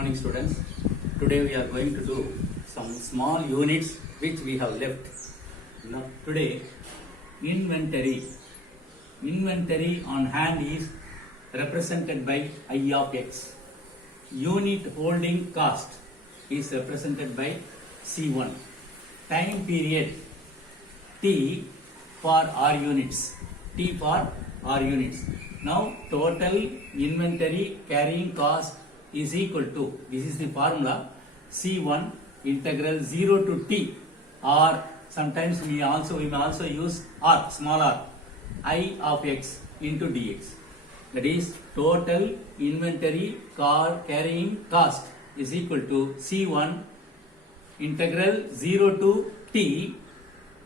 morning students. Today we are going to do some small units which we have left. Now today inventory on hand is represented by I of X. Unit holding cost is represented by C1. Time period T for R units. Now total inventory carrying cost is equal to, this is the formula, C1 integral 0 to T, or sometimes we may also use R, small r, I of X into dx. That is total inventory carrying cost is equal to C1 integral 0 to T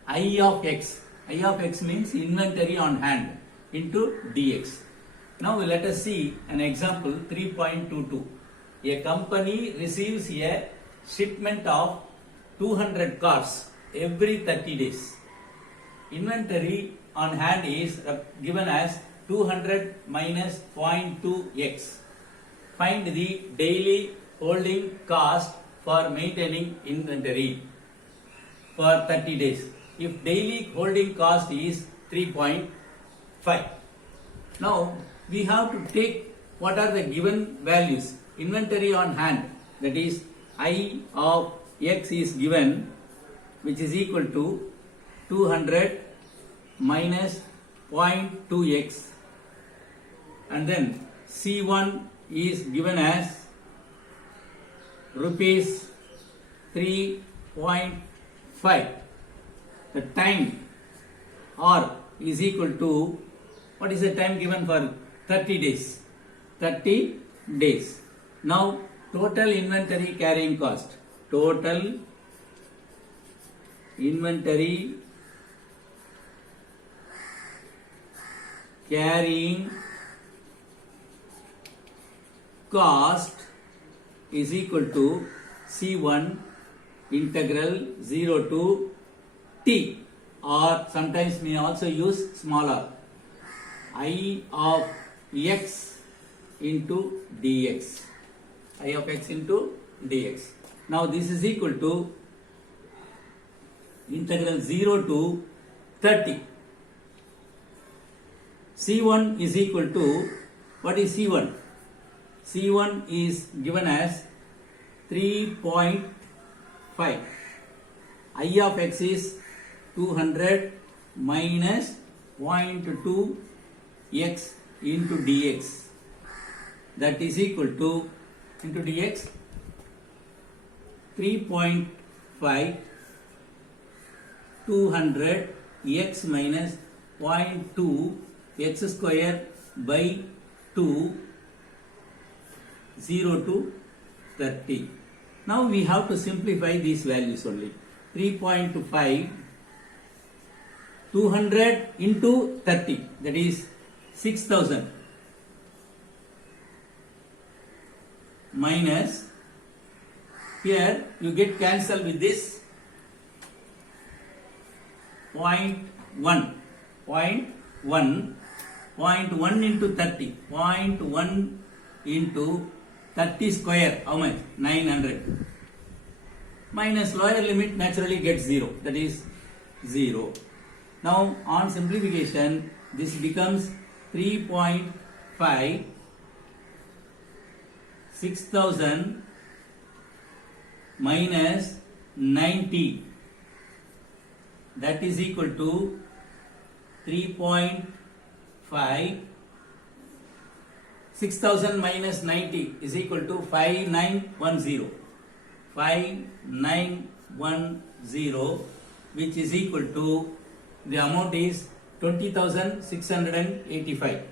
I of X. I of X means inventory on hand into dx. Now let us see an example 3.22. A company receives a shipment of 200 cars every 30 days. Inventory on hand is given as 200 minus 0.2x. Find the daily holding cost for maintaining inventory for 30 days. If daily holding cost is 3.5. Now we have to take what are the given values. Inventory on hand, that is I of X is given, which is equal to 200 minus 0.2x, and then C1 is given as rupees 3.5. The time R is equal to, what is the time given for 30 days? 30 days. Now total inventory carrying cost. Total inventory carrying cost is equal to C1 integral 0 to T, or sometimes we also use small r, I of X into dx. I of X into dx. Now this is equal to integral 0 to 30. C1 is equal to, what is C1? C1 is given as 3.5. I of X is 200 minus 0.2x into dx. That is equal to, into dx, 3.5 200 x minus 0.2 x square by 2, 0 to 30. Now we have to simplify these values only. 3.5 200 into 30, that is 6000, minus, here you get cancelled with this 0.1 into 30, 0.1 into 30 square, how much? 900, minus lower limit naturally gets 0, that is 0. Now on simplification, this becomes 3.5 6000 minus 90, that is equal to 3.5 6000 minus 90 is equal to 5910, which is equal to, the amount is 20,685.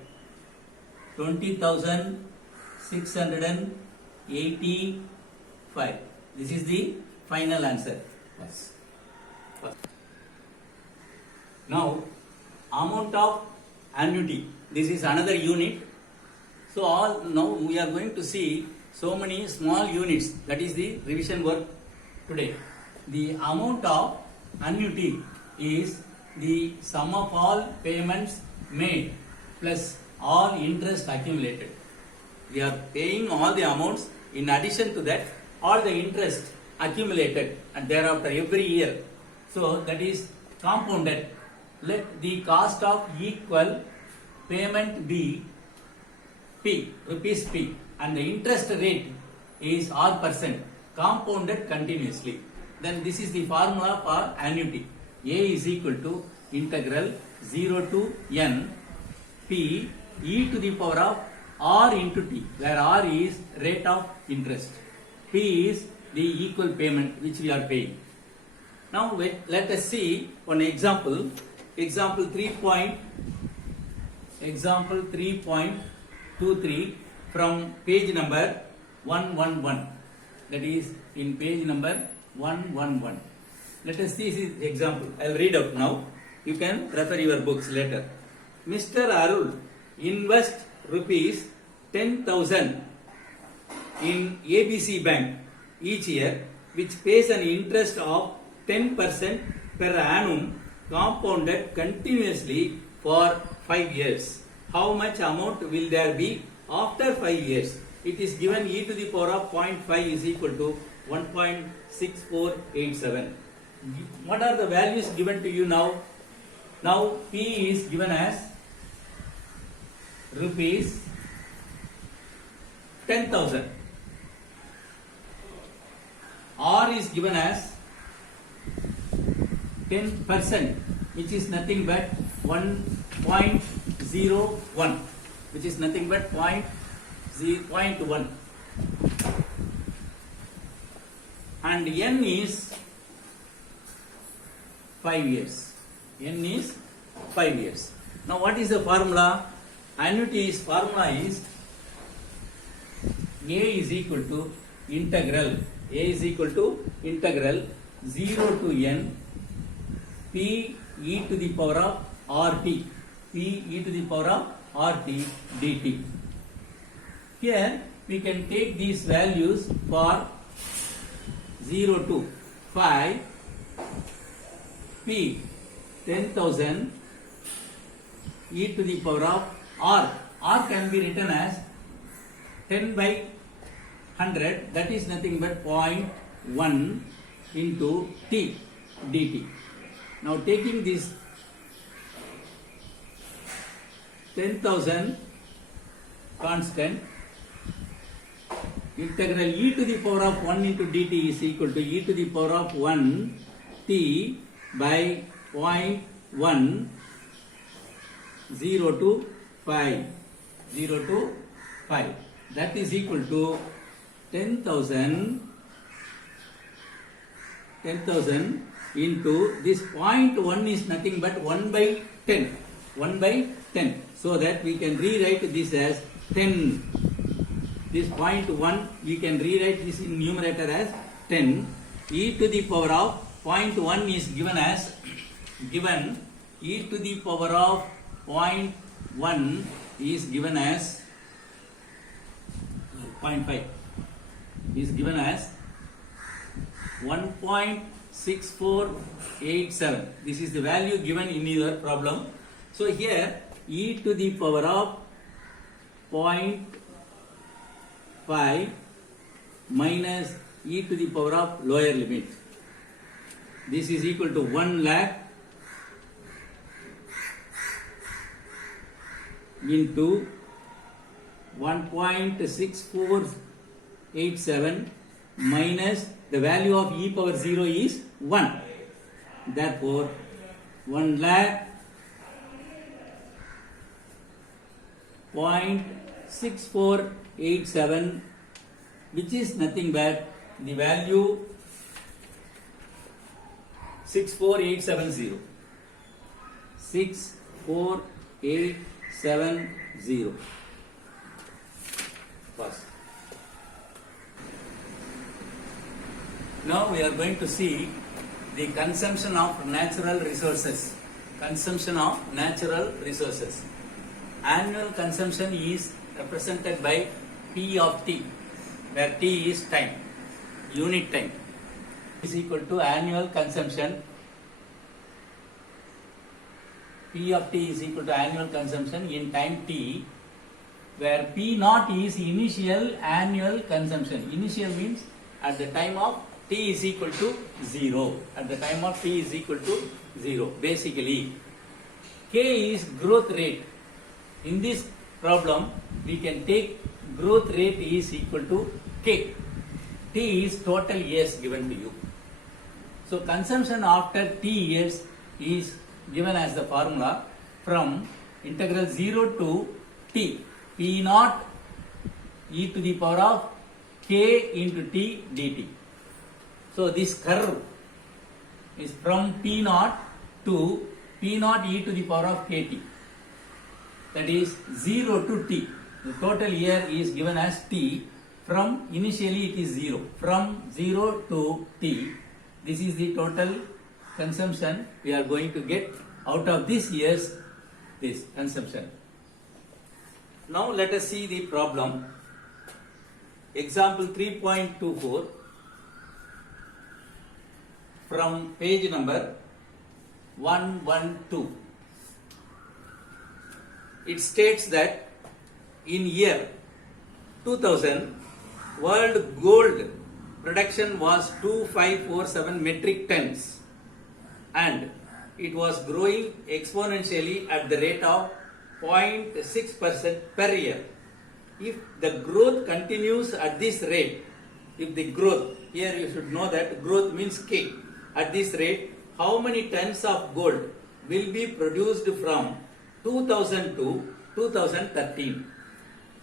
20,685. This is the final answer. Yes. Now, amount of annuity. This is another unit. So now we are going to see so many small units. That is the revision work today. The amount of annuity is the sum of all payments made plus all interest accumulated. We are paying all the amounts. In addition to that, all the interest accumulated and thereafter every year. So that is compounded. Let the cost of equal payment be P, rupees P, and the interest rate is R%, compounded continuously. Then this is the formula for annuity. A is equal to integral 0 to n P e to the power of R into T, where R is rate of interest. P is the equal payment which we are paying. Now let us see one example. Example 3.23 from page number 111. That is in page number 111. Let us see this example. I will read out now. You can refer your books later. Mr. Arul invest rupees 10,000 in ABC Bank each year, which pays an interest of 10% per annum, compounded continuously for 5 years. How much amount will there be after 5 years? It is given e to the power of 0.5 is equal to 1.6487. What are the values given to you now? Now P is given as rupees 10,000. R is given as 10%, which is nothing but 1.01, which is nothing but 0.1. And N is 5 years. N is 5 years. Now what is the formula? Annuity's formula is A is equal to integral 0 to n P e to the power of RT, P e to the power of RT dt. Here we can take these values for 0 to 5, P 10,000 e to the power of R. R can be written as 10 by 100, that is nothing but 0.1 into T dt. Now taking this 10,000 constant, integral e to the power of 1 into dt is equal to e to the power of 1 t by 0.1 0 to 5, that is equal to 10,000 into this 0.1 is nothing but 1 by 10, so that we can rewrite this as 10. This 0.1 we can rewrite this in numerator as 10. E to the power of 0.1 is given as e to the power of 0.1 is given as 0.5 is given as 1.6487. This is the value given in your problem. So here e to the power of 0.5 minus e to the power of lower limit. This is equal to 1 lakh into 1.6487 minus the value of e power 0 is 1. Therefore, 1 lakh 0.6487, which is nothing but the value 64870. 64870. Pass. Now we are going to see the consumption of natural resources. Consumption of natural resources. Annual consumption is represented by P of T, where T is time, unit time, is equal to annual consumption. P of T is equal to annual consumption in time T where P naught is initial annual consumption. Initial means at the time of t is equal to 0. At the time of t is equal to 0. Basically, K is growth rate. In this problem, we can take growth rate is equal to K. T is total years given to you. So consumption after t years is given as the formula from integral 0 to t. P naught e to the power of k into t dt. So this curve is from P naught to P naught e to the power of kt. That is 0 to t. The total year is given as t. From initially it is 0. From 0 to t. This is the total consumption we are going to get out of this year's this consumption. Now let us see the problem. Example 3.24 from page number 112. It states that in year 2000, world gold production was 2547 metric tons and it was growing exponentially at the rate of 0.6% per year. If the growth continues at this rate, if the growth, here you should know that growth means K, at this rate, how many tons of gold will be produced from 2000 to 2013?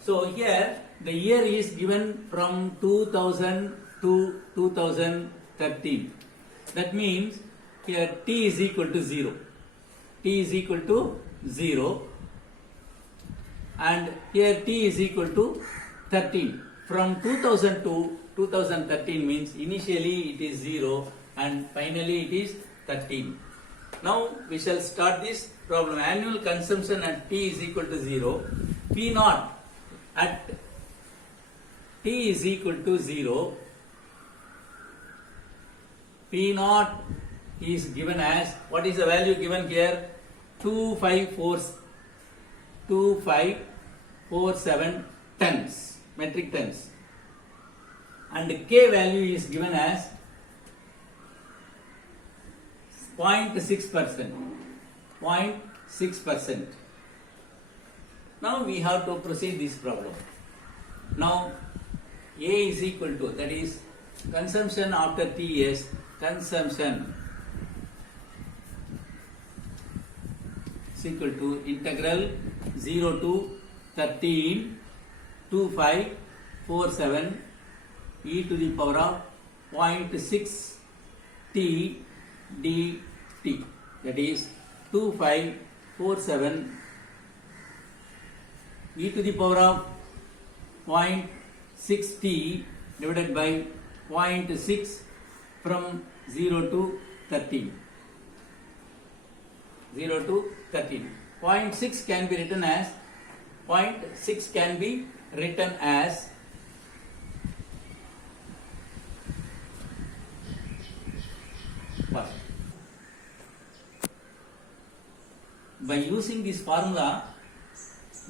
So here the year is given from 2000 to 2013. That means here t is equal to 0. T is equal to 0 and here t is equal to 13. From 2000 to 2013 means initially it is 0 and finally it is 13. Now we shall start this problem. Annual consumption at t is equal to 0. P naught at t is equal to 0. P naught is given as, what is the value given here? 2547 tons, metric tons. And K value is given as 0.6%. 0.6%. Now we have to proceed this problem. Now A is equal to, that is consumption after t years, consumption is equal to integral 0 to 13 2547 e to the power of 0.6 t dt. That is 2547 e to the power of 0.6 t divided by 0.6 from 0 to 13. 0 to 13. 0.6 can be written as 0.6 can be written as first. By using this formula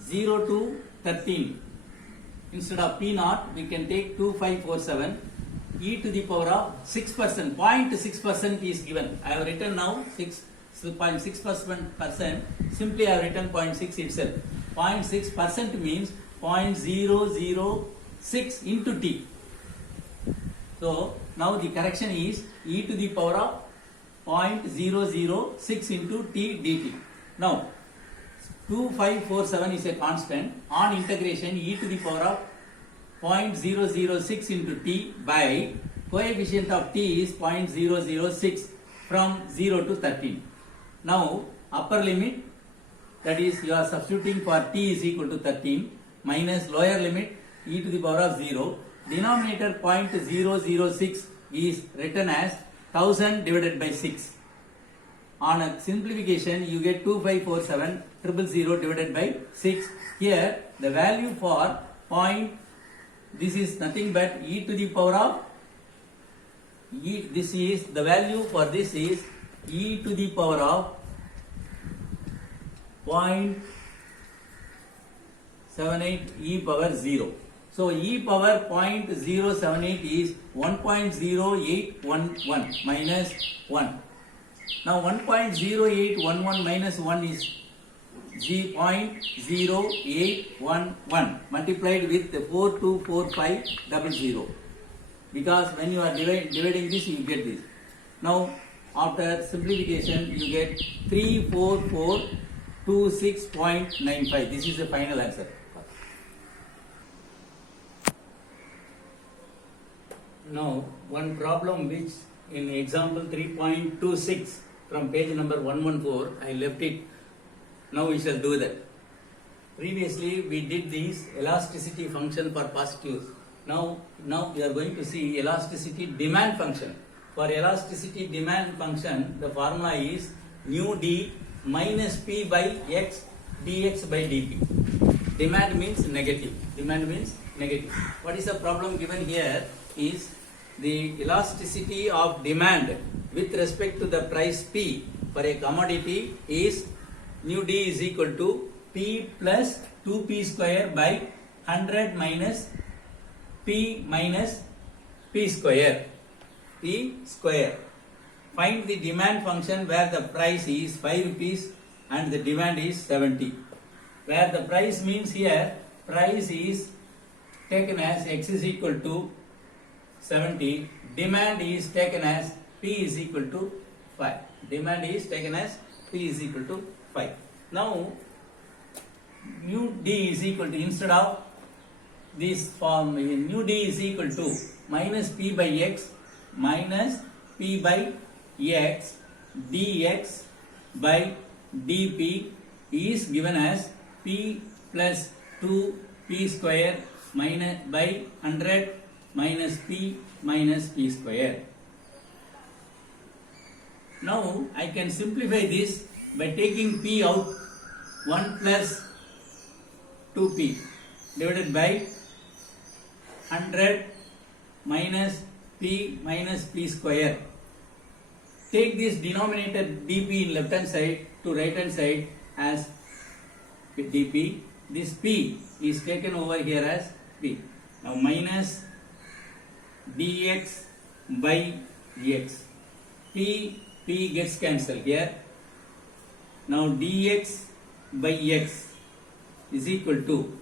0 to 13, instead of P naught we can take 2547 e to the power of 6%. 0.6% is given. I have written now 0.6%. Simply I have written 0.6 itself. 0.6% means 0.006 into t. So now the correction is e to the power of 0.006 into t dt. Now 2547 is a constant. On integration e to the power of 0.006 into t by coefficient of t is 0.006 from 0 to 13. Now upper limit, that is you are substituting for t is equal to 13 minus lower limit e to the power of 0. Denominator 0.006 is written as 1000 divided by 6. On a simplification you get 2547 000 divided by 6. Here the value for point, this is nothing but e to the power of e, this is the value for this is e to the power of 0.7 0.078 e power 0. So e power 0.078 is 1.0811 minus 1. Now 1.0811 minus 1 is 0.0811 multiplied with 424500, because when you are dividing this you get this. Now after simplification you get 34426.95. This is the final answer. Now one problem which in example 3.26 from page number 114, I left it. Now we shall do that. Previously we did this elasticity function for positives. Now we are going to see elasticity demand function. For elasticity demand function, the formula is nu d minus p by x dx by dp. Demand means negative. Demand means negative. What is the problem given here is the elasticity of demand with respect to the price p for a commodity is nu d is equal to p plus 2p square by 100 minus p minus p square. P square. Find the demand function where the price is 5 rupees and the demand is 70. Where the price means here, price is taken as x is equal to 70. Demand is taken as p is equal to 5. Demand is taken as p is equal to 5. Now, nu d is equal to, instead of this form, nu d is equal to minus p by x minus p by x dx by dp is given as p plus 2p square minus by 100 minus p minus p square. Now I can simplify this by taking p out. 1 plus 2p divided by 100 minus p minus p square. Take this denominator dp in left hand side to right hand side as dp. This p is taken over here as p. Now minus dx by dx. P gets cancelled here. Now dx by x is equal to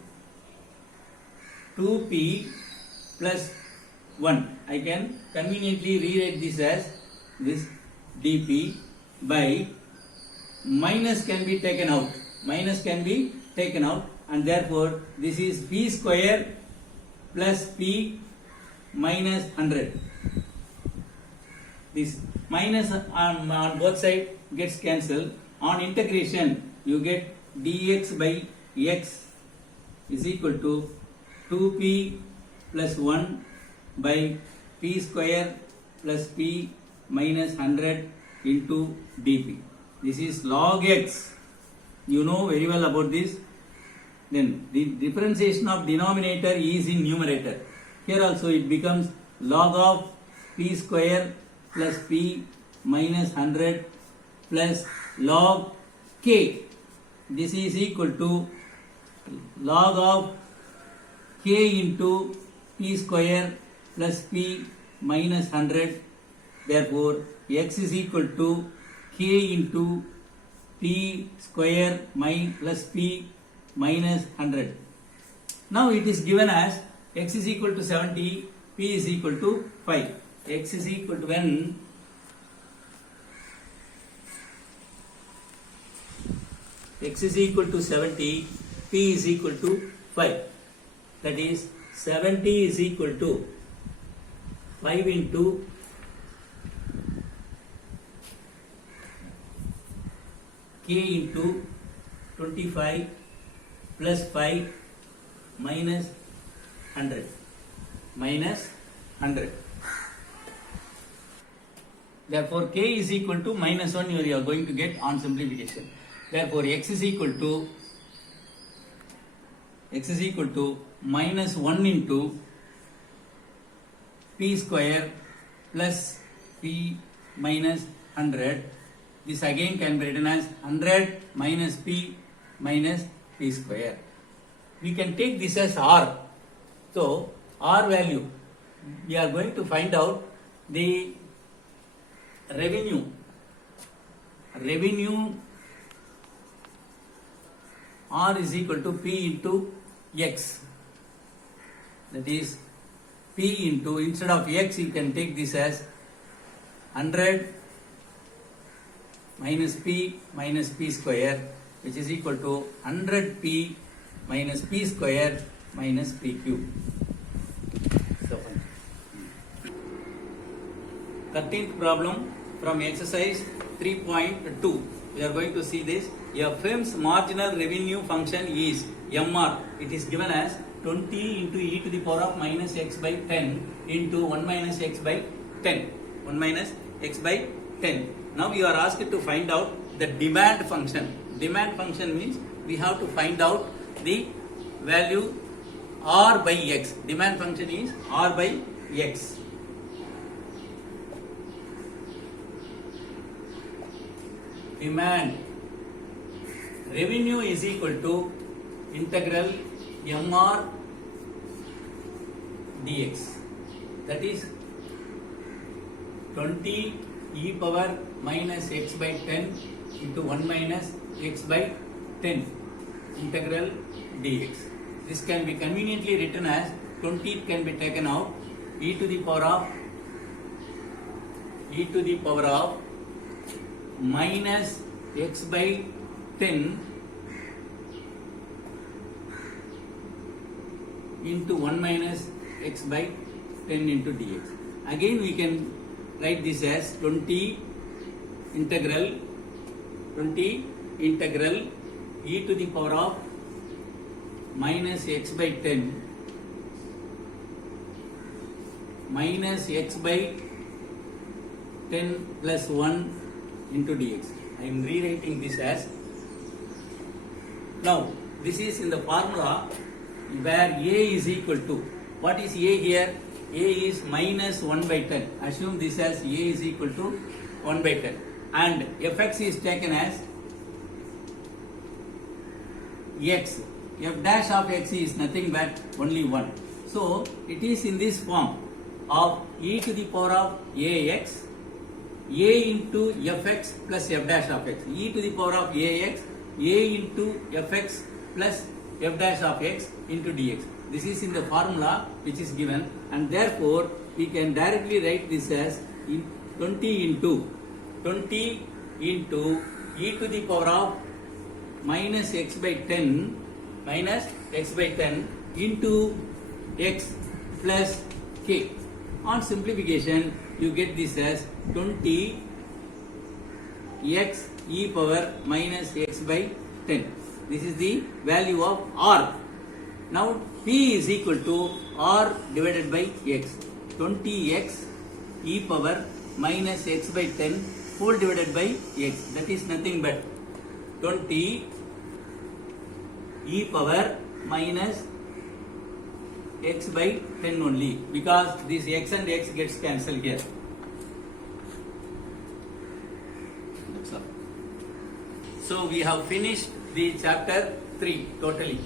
2p plus 1. I can conveniently rewrite this as this dp by minus can be taken out. Minus can be taken out, and therefore this is p square plus p minus 100. This minus on both sides gets cancelled. On integration you get dx by x is equal to 2p plus 1 by p square plus p minus 100 into dp. This is log x. You know very well about this. Then the differentiation of denominator is in numerator. Here also it becomes log of p square plus p minus 100 plus log k. This is equal to log of k into p square plus p minus 100. Therefore x is equal to k into p square plus p minus 100. Now it is given as x is equal to 70, p is equal to 5. X is equal to when x is equal to 70, p is equal to 5. That is 70 is equal to 5 into k into 25 plus 5 minus 100. Minus 100. Therefore k is equal to minus 1 you are going to get on simplification. Therefore x is equal to minus 1 into p square plus p minus 100. This again can be written as 100 minus p minus p square. we can take this as R. So R value, we are going to find out the revenue. Revenue R is equal to P into X. That is P into, instead of X you can take this as 100 minus P square, which is equal to 100P minus P square minus P cube. So 13th problem from exercise 3.2. We are going to see this. A firm's marginal revenue function is MR. It is given as 20 into e to the power of minus x by 10 into 1 minus x by 10. 1 minus x by 10. Now you are asked to find out the demand function. Demand function means we have to find out the value R by X. Demand function is R by X. Demand revenue is equal to integral MR dx. That is 20 e power minus x by 10 into 1 minus x by 10 integral dx. This can be conveniently written as 20 can be taken out, e to the power of minus x by 10 into 1 minus x by 10 into dx. Again we can write this as 20 integral e to the power of minus x by 10 minus x by 10 plus 1 into dx. I am rewriting this as, now this is in the formula where a is equal to, what is a here? A is minus 1 by 10. Assume this as a is equal to 1 by 10 and fx is taken as x. F dash of x is nothing but only 1. So it is in this form of e to the power of ax, a into fx plus f dash of x, e to the power of ax, a into fx plus f dash of x into dx. This is in the formula which is given, and therefore we can directly write this as 20 into e to the power of minus x by 10 into x plus k. On simplification you get this as 20 x e power minus x by 10. This is the value of R. Now P is equal to R divided by x. 20x e power minus x by 10 whole divided by x. That is nothing but 20 e power minus x by 10 only, because this x and x gets cancelled here. That's all. So we have finished the chapter 3 totally.